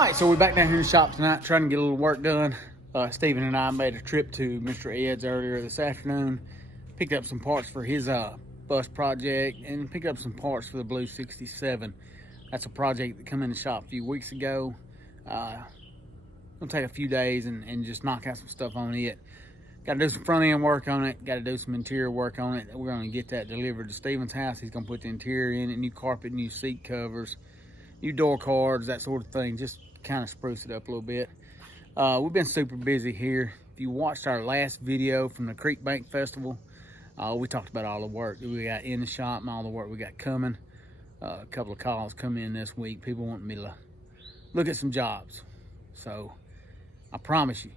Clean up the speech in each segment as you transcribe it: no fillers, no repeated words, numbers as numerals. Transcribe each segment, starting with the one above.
Alright, so we're back down here in the shop tonight trying to get a little work done. Stephen and I made a trip to Mr. Ed's earlier this afternoon. Picked up some parts for his bus project and picked up some parts for the Blue 67. That's a project that came in the shop a few weeks ago. It'll take a few days and just knock out some stuff on it. Got to do some front end work on it. Got to do some interior work on it. We're going to get that delivered to Stephen's house. He's going to put the interior in it, new carpet, new seat covers, new door cards, that sort of thing. Just kind of spruce it up a little bit. We've been super busy here. If you watched our last video from the Creek Bank Festival, we talked about all the work that we got in the shop and all the work we got coming. A couple of calls come in this week. People wanting me to look at some jobs. So I promise you,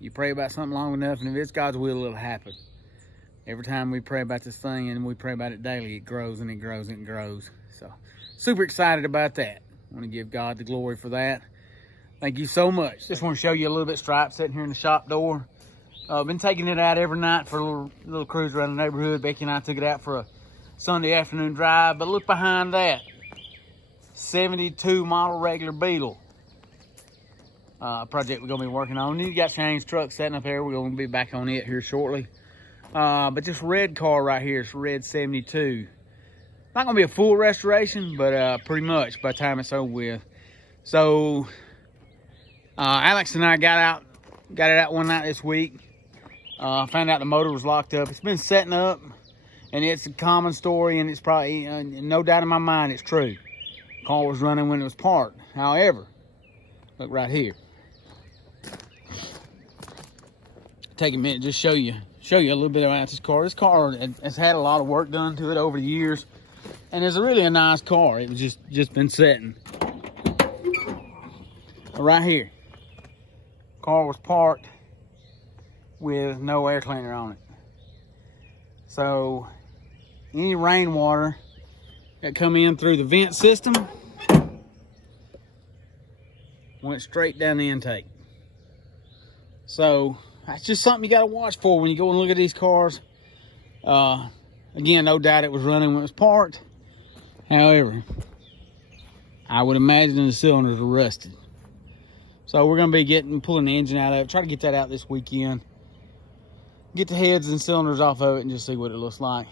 you pray about something long enough, and if it's God's will, it'll happen. Every time we pray about this thing and we pray about it daily, it grows and it grows and it grows. So super excited about that. I want to give God the glory for that. Thank you so much. Just want to show you a little bit of stripe sitting here in the shop door. I've been taking it out every night for a little cruise around the neighborhood. Becky and I took it out for a Sunday afternoon drive. But look behind that. 72 model regular Beetle. Project we're going to be working on. You got Shane's truck sitting up there. We're going to be back on it here shortly. But this red car right here, it's red 72. Not going to be a full restoration, but pretty much by the time it's over with. So Alex and I got it out one night this week. Found out the motor was locked up. It's been setting up, and it's a common story, and it's probably, no doubt in my mind, it's true. Car was running when it was parked. However, look right here. Take a minute, just show you a little bit about this car. This car has had a lot of work done to it over the years, and it's really a nice car. It was just been sitting. Right here, car was parked with no air cleaner on it. So any rainwater that come in through the vent system went straight down the intake. So that's just something you got to watch for when you go and look at these cars. Again, no doubt it was running when it was parked. However, I would imagine the cylinders are rusted. So we're going to be pulling the engine out of it. Try to get that out this weekend. Get the heads and cylinders off of it and just see what it looks like.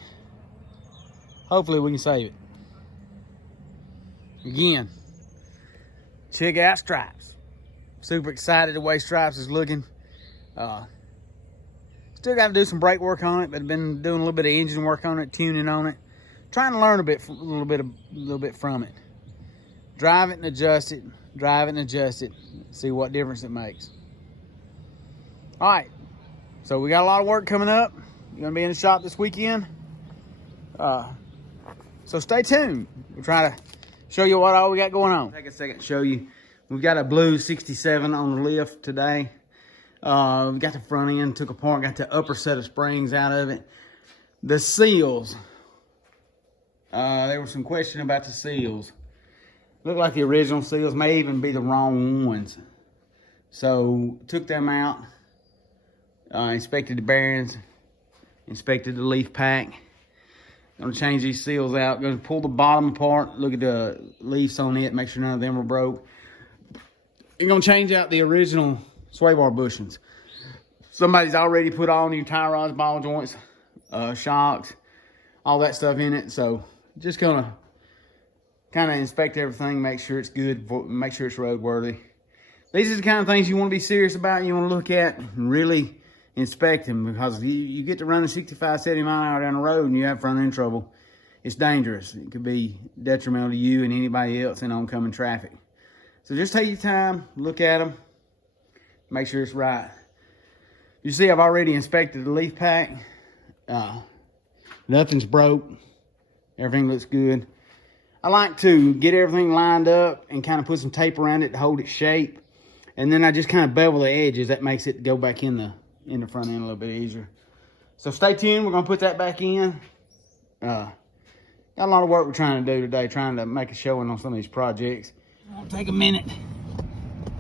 Hopefully we can save it. Again, check out Stripes. Super excited the way Stripes is looking. Still got to do some brake work on it, but I've been doing a little bit of engine work on it, tuning on it, trying to learn a little bit from it. Drive it and adjust it. Drive it and adjust it. See what difference it makes. All right. So we got a lot of work coming up. You're gonna be in the shop this weekend. So stay tuned. We'll try to show you what all we got going on. Take a second to show you. We've got a Blue 67 on the lift today. We got the front end took apart, got the upper set of springs out of it. The seals. There was some question about the seals. Look like the original seals, may even be the wrong ones. So took them out. Inspected the bearings, inspected the leaf pack. Gonna change these seals out. Gonna pull the bottom apart, look at the leaves on it, make sure none of them are broke. You're gonna change out the original sway bar bushings. Somebody's already put all new tie rods, ball joints, shocks, all that stuff in it. So just gonna kind of inspect everything, make sure it's good, make sure it's roadworthy. These are the kind of things you want to be serious about, you want to look at and really inspect them, because you get to running 65, 70 mile an hour down the road and you have front end trouble. It's dangerous. It could be detrimental to you and anybody else in oncoming traffic. So just take your time, look at them, make sure it's right. You see I've already inspected the leaf pack. Nothing's broke. Everything looks good. I like to get everything lined up and kind of put some tape around it to hold its shape. And then I just kind of bevel the edges. That makes it go back in the front end a little bit easier. So stay tuned. We're going to put that back in. Got a lot of work we're trying to do today, trying to make a showing on some of these projects. I'll take a minute,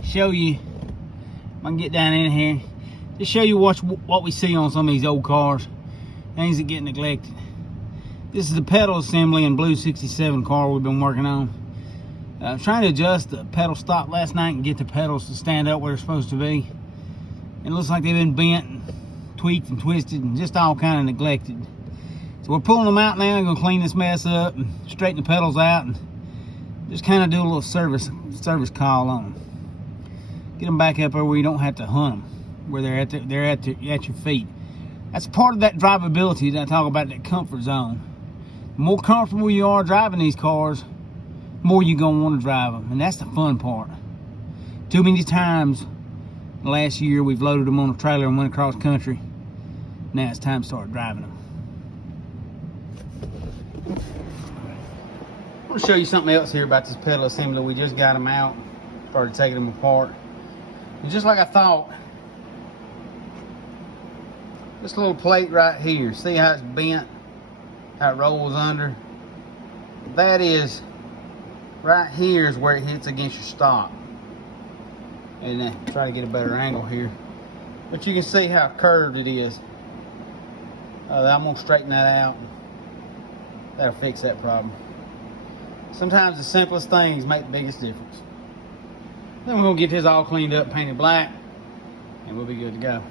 show you. If I can get down in here, just show you what we see on some of these old cars. Things that get neglected. This is the pedal assembly in Blue 67 car we've been working on. I was trying to adjust the pedal stop last night and get the pedals to stand up where they're supposed to be. It looks like they've been bent and tweaked and twisted and just all kind of neglected. So we're pulling them out now. I'm gonna clean this mess up and straighten the pedals out and just kind of do a little service call on them. Get them back up there where you don't have to hunt them, where they're at your feet. That's part of that drivability that I talk about, that comfort zone. The more comfortable you are driving these cars, the more you're gonna want to drive them, and that's the fun part. Too many times last year we've loaded them on a trailer and went across country. Now it's time to start driving them. I want to show you something else here about this pedal assembly. We just got them out, started taking them apart. And just like I thought, this little plate right here, see how it's bent, how it rolls under? That is, right here is where it hits against your stop. And try to get a better angle here. But you can see how curved it is. I'm going to straighten that out. That'll fix that problem. Sometimes the simplest things make the biggest difference. Then we're going to get this all cleaned up, painted black, and we'll be good to go.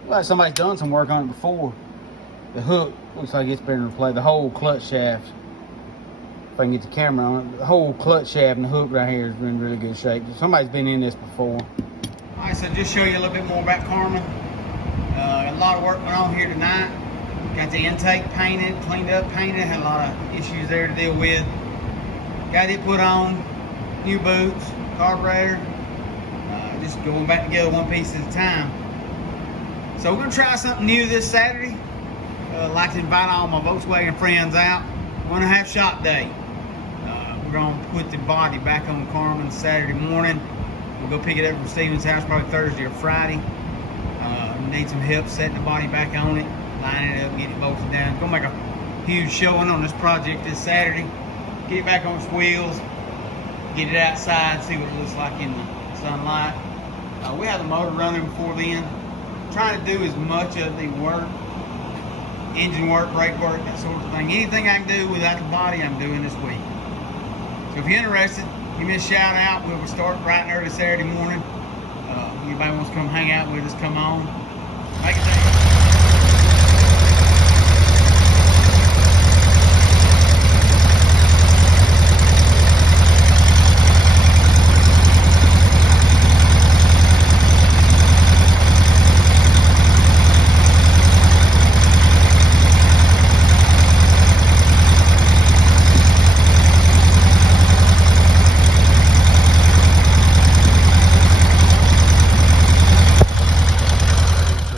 Looks like somebody's done some work on it before. The hook looks like it's been replaced. The whole clutch shaft, if I can get the camera on it, the whole clutch shaft and the hook right here is in really good shape. Somebody's been in this before. All right, so just show you a little bit more about Carmen. A lot of work went on here tonight. Got the intake painted, cleaned up, painted. Had a lot of issues there to deal with. Got it put on, new boots, carburetor. Just going back together one piece at a time. So we're gonna try something new this Saturday. I'd like to invite all my Volkswagen friends out. We're gonna have shop day. We're gonna put the body back on Carmen Saturday morning. We'll go pick it up from Steven's house probably Thursday or Friday. Need some help setting the body back on it, lining it up, get it bolted down. Gonna make a huge showing on this project this Saturday. Get it back on its wheels, get it outside, see what it looks like in the sunlight. We have the motor running before then. Trying to do as much of the work, engine work, brake work, that sort of thing. Anything I can do without the body, I'm doing this week. So if you're interested, give me a shout out. We'll start bright and early Saturday morning. Anybody wants to come hang out with us, come on. Make it day.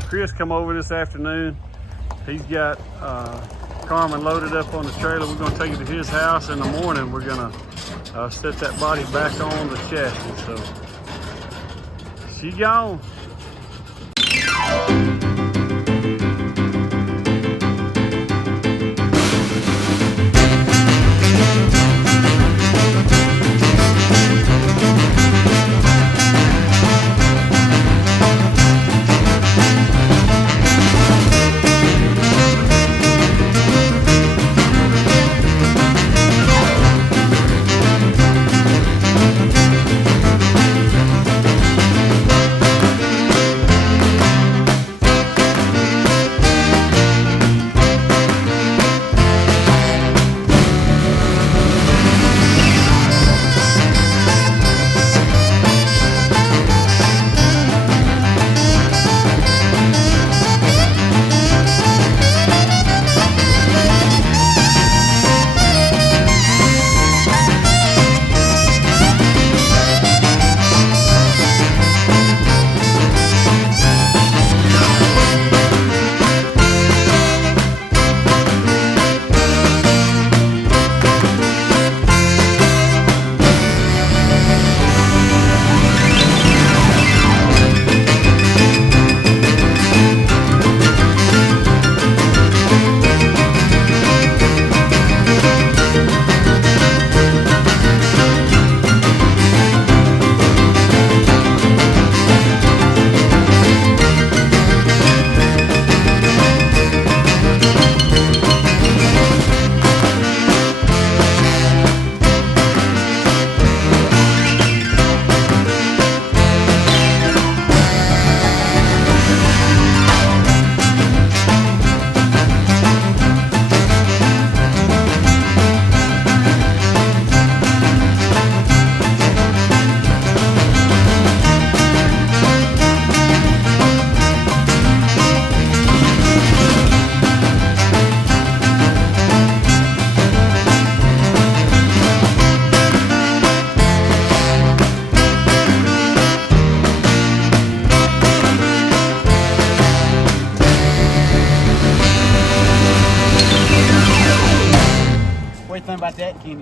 Chris come over this afternoon. He's got Carmen loaded up on the trailer. We're going to take it to his house. In the morning, we're going to set that body back on the chassis. So she gone.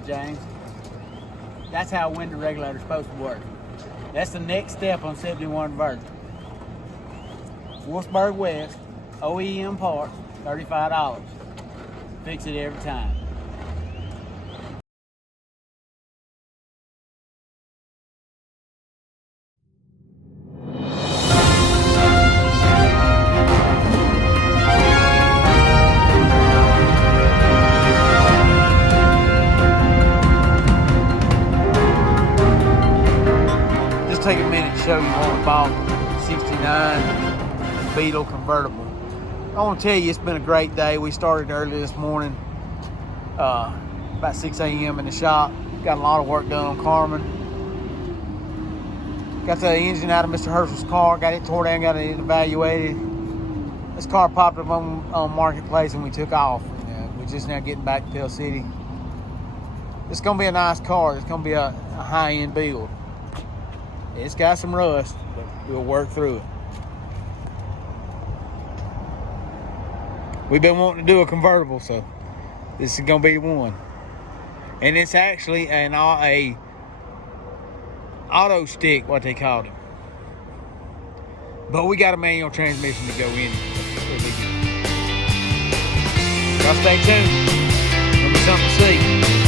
James. That's how a window regulator is supposed to work. That's the next step on 71 Virgin. Wolfsburg West, OEM parts, $35. Fix it every time. Just take a minute to show you what we bought. 69 Beetle convertible. I want to tell you, it's been a great day. We started early this morning, about 6 a.m. in the shop. Got a lot of work done on Carmen. Got the engine out of Mr. Herschel's car, got it tore down, got it evaluated. This car popped up on Marketplace and we took off. We're just now getting back to Pell City. It's gonna be a nice car. It's gonna be a high-end build. It's got some rust, but we'll work through it. We've been wanting to do a convertible, so this is gonna be one. And it's actually an auto stick, what they called it. But we got a manual transmission to go in. It'll be good. Y'all stay tuned. It'll be something to see.